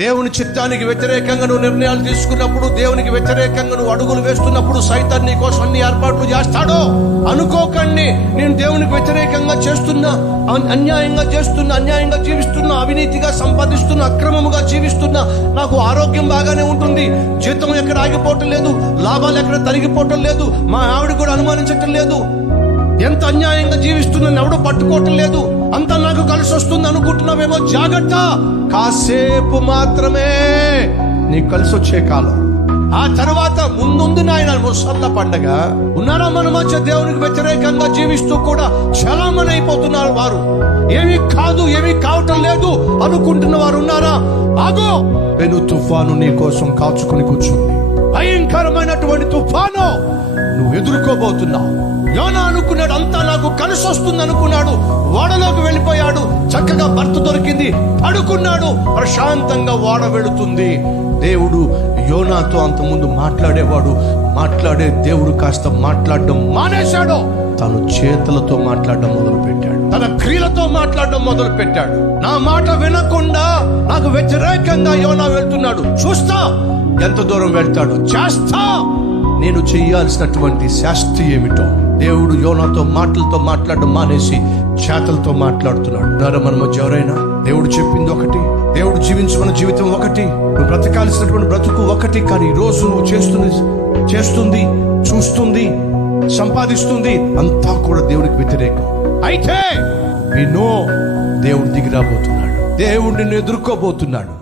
దేవుని చిత్తానికి వ్యతిరేకంగా నువ్వు నిర్ణయాలు తీసుకున్నప్పుడు, దేవునికి వ్యతిరేకంగా నువ్వు అడుగులు వేస్తున్నప్పుడు సైతాన్ నీ కోసం అన్ని ఏర్పాట్లు చేస్తాడో అనుకోకండి. నేను దేవునికి వ్యతిరేకంగా చేస్తున్నా, అన్యాయంగా చేస్తున్నా, అన్యాయంగా జీవిస్తున్నా, అవినీతిగా సంపాదిస్తున్నా, అక్రమముగా జీవిస్తున్నా, నాకు ఆరోగ్యం బాగానే ఉంటుంది, జీతం ఎక్కడ ఆగిపోవటం లేదు, లాభాలు ఎక్కడ తరిగిపోవటం లేదు, మా ఆవిడ కూడా అనుమానించటం లేదు, ఎంత అన్యాయంగా జీవిస్తున్నా ఎవడో పట్టుకోవటం లేదు, అంతా నాకు కలిసి వస్తుంది అనుకుంటున్నావేమో. జాగ్రత్త, కాసేపు మాత్రమే నీకు కలిసి వచ్చే కాలం. ఆ తర్వాత ముందుంది నాయన ముసళ్ళ పండగ. ఉన్నారా మన మధ్య దేవునికి వ్యతిరేకంగా జీవిస్తూ కూడా చలామణి అయిపోతున్నారు వారు? ఏమీ కాదు, ఏమీ కావటం లేదు అనుకుంటున్న వారు ఉన్నారా? ఆగో, పెను తుఫాను నీ కోసం కాచుకుని కూర్చుంది. భయంకరమైనటువంటి తుఫాను నువ్వు ఎదుర్కోబోతున్నావు. యోనా అనుకున్నాడు, అంతా నాకు కలిసి వస్తుంది అనుకున్నాడు, ఓడలోకి వెళ్ళిపోయాడు, చక్కగా భర్త దొరికింది, పడుకున్నాడు, ప్రశాంతంగా ఓడ వెళుతుంది. దేవుడు యోనాతో అంతకుముందు మాట్లాడేవాడు, మాట్లాడే దేవుడు కాస్త మాట్లాడడం మానేశాడు. తను చేతులతో మాట్లాడడం మొదలు పెట్టాడు, తన క్రియలతో మాట్లాడడం మొదలు పెట్టాడు. నా మాట వినకుండా నాకు వ్యతిరేకంగా యోనా వెళ్తున్నాడు, చూస్తా ఎంత దూరం వెళ్తాడు, చేస్తా. నేను చేయాల్సినటువంటి శాస్త్రి ఏమిటో దేవుడు యోనాతో మాటలతో మాట్లాడడం మానేసి చేతలతో మాట్లాడుతున్నాడు. మన మధ్య ఎవరైనా దేవుడు చెప్పింది ఒకటి, దేవుడు జీవించుకున్న జీవితం ఒకటి, నువ్వు బ్రతకాల్సినటువంటి బ్రతుకు ఒకటి, కానీ ఈ రోజు నువ్వు చేస్తుంది, చూస్తుంది, సంపాదిస్తుంది అంతా కూడా దేవుడికి వ్యతిరేకం. అయితే దేవుడు దిగిరాబోతున్నాడు, దేవుడు నిన్ను ఎదుర్కోబోతున్నాడు.